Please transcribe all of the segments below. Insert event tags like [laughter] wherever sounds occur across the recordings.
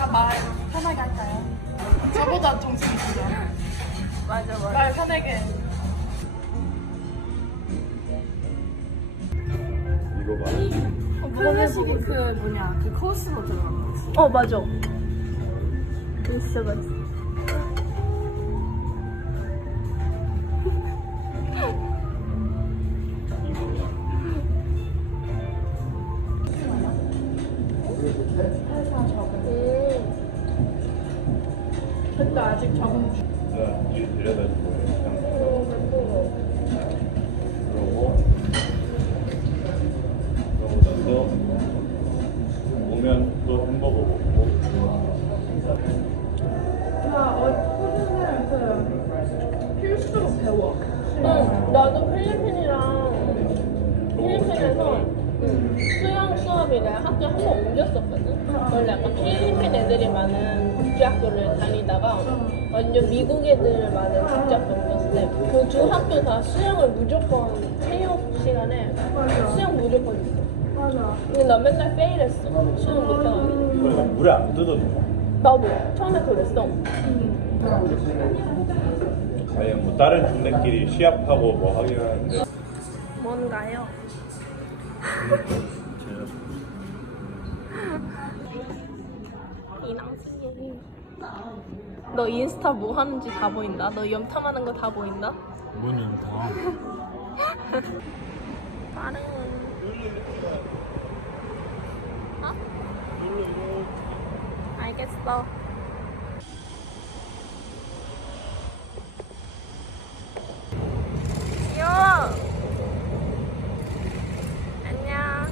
다말 편하게 할까요? 저보다 정신 있죠. 맞아 맞아. 말 편하게. 이거 봐. 클래식이 그 뭐냐 그 코스로 들어간 거지. 어 맞아. 있어 맞아. 근데 아직 적응 중. 내가 뒤에 데려다 줄 거예요. 그러고 그러고 나서 오면 또 햄버거 먹고 나 어코드는 그 필수로 배워. 응, 나도 필리핀이랑 필리핀에서 수영 수업이 내가 학교 한 번 옮겼었거든. 원래 약간 필리핀 애들이 많은 국제학교를 다니다가 완전 미국 애들 많은 국제학교 옮겼을 때그두 학교 다 수영을 무조건 체육 시간에 수영 무조건 있어. 맞아. 근데 나 맨날 페일했어. 수영 못해가지고. 그래서 물에 안 뜯어져. 나도 처음에 그랬어. 과연 뭐 다른 중대끼리 시합하고 뭐 하긴 하는데 뭔가요? 이낭시에 너 인스타 뭐 하는지 다 보인다. 너 염탐하는 거 다 보인다. 문은 다 빠른. 어? 알겠어. 귀여워. 안녕.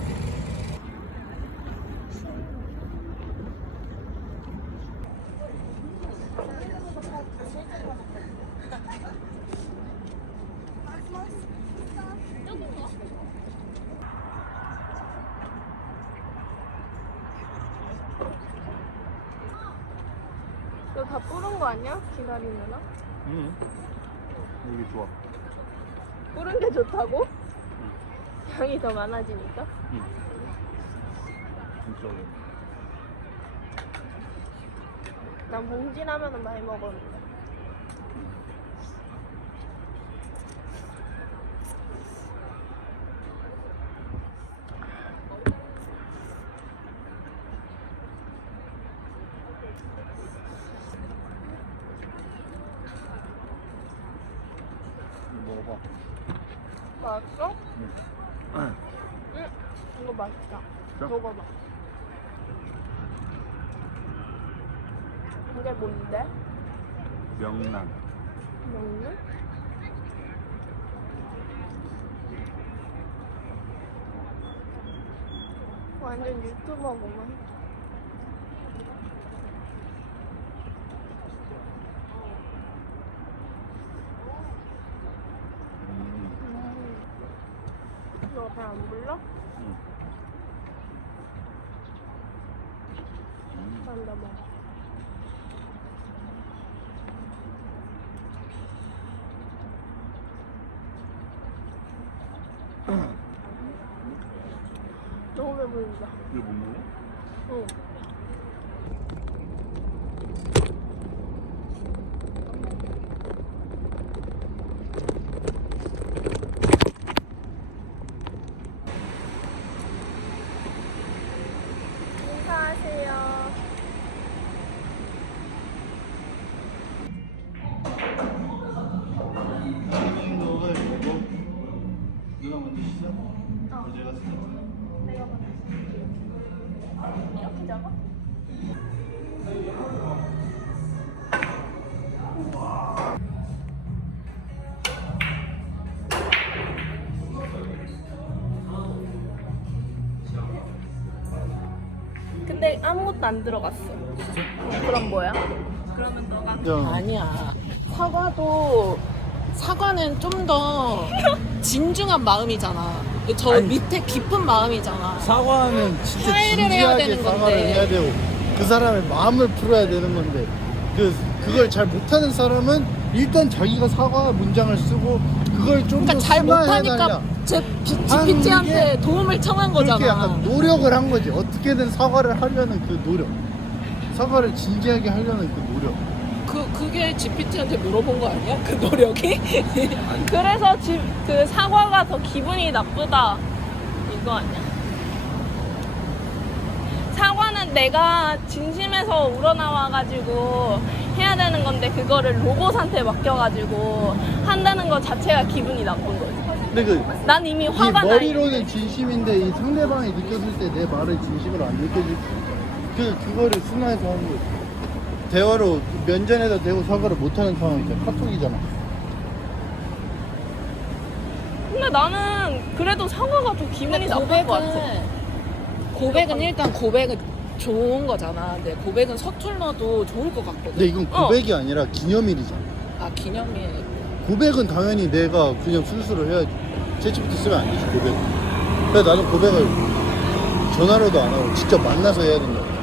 너 다 뿌른 거 아니야? 기다리느라? 응 여기 좋아 뿌른 게 좋다고? 양이 더 많아지니까? 응 진짜 난 봉지라면 많이 먹었는데. 맛있어? 응. 응. 이거 맛있다. 진짜? 먹어봐. 이게 뭔데? 명란 먹는? 완전 유튜버구만. 음. 너 배 안 불러? 응. 음. 난다 먹어. 너무 배부르다. 이거 못 먹어? 응. 이렇게 잡아? 근데 아무것도 안 들어갔어. 그럼 뭐야? 그러면 너가 아니야. 사과도 사과는 좀 더 [laughs] 진중한 마음이잖아. 저 밑에 깊은 마음이잖아. 사과는 진짜 화해를 해야 진지하게 되는 사과를 건데. 해야 되고 그 사람의 마음을 풀어야 되는 건데 그 그걸 잘 못하는 사람은 일단 자기가 사과 문장을 쓰고 그걸 좀더 그러니까 잘 못하니까 순화해달라. 제 하는 GPT한테 게 도움을 청한 그렇게 거잖아. 약간 노력을 한 거지 어떻게든 사과를 하려는 그 노력 사과를 진지하게 하려는 그 노력. 그 그게 GPT한테 물어본 거 아니야? 그 노력이? [laughs] 그래서 집, 그 사과가 더 기분이 나쁘다. 이거 아니야? 사과는 내가 진심에서 우러나와가지고 해야 되는 건데 그거를 로봇한테 맡겨가지고 한다는 것 자체가 기분이 나쁜 거지. 근데 그난 이미 이 화가 나. 머리로는 진심인데 이 상대방이 느꼈을 때 내 말을 진심으로 안 느껴질 그 그거를 순화해서 하는 거지. 대화로 면전에다 대고 사과를 못하는 상황이잖아. 카톡이잖아. 근데 나는 그래도 사과가 더 기분이 나쁠 것 같아. 고백은 일단 고백은 좋은 거잖아. 근데 고백은 서툴러도 좋을 것 같거든. 근데 이건 어. 고백이 아니라 기념일이잖아. 아 기념일. 고백은 당연히 내가 그냥 순수로 해야지. 채찍부터 쓰면 안 되지 고백. 그래서 나는 고백을 전화로도 안 하고 직접 만나서 해야 된다.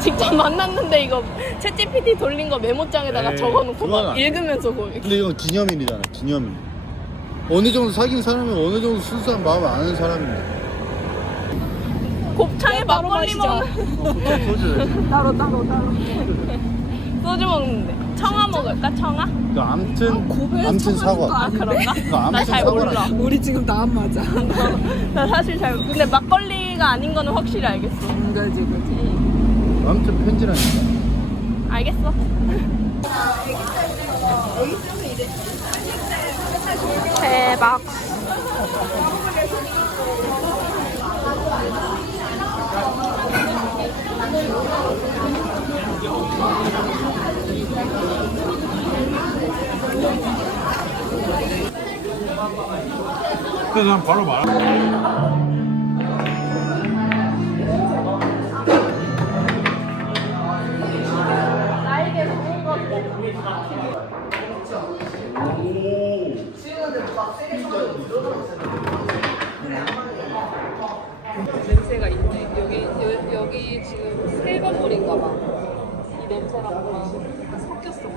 직접 만났는데 이거 챗GPT 돌린 거 메모장에다가 에이, 적어놓고 그건 막 안- 읽으면서 고백. 근데 이건 기념일이잖아. 기념일. 어느 정도 사귄 사람이 어느 정도 순수한 마음을 아는 사람인데. 곱창에 막걸리 마시자. 먹는 어, 소주. 따로 따로 따로 소주 먹는데 청아 먹을까 청아? 그 암튼 고백은 암튼 사과. 아 그런가? 그거 아무튼 나잘 사과라. 몰라 우리 지금 나 안 맞아. [laughs] 나 사실 잘. 근데 막걸리가 아닌 거는 확실히 알겠어 그지 그지. 아무튼 편지라니까. 알겠어 대박 난 바로 말. 나 냄새가 있네. 여기 여, 여기 지금 새 건물인가 봐. 이 냄새랑 섞였어.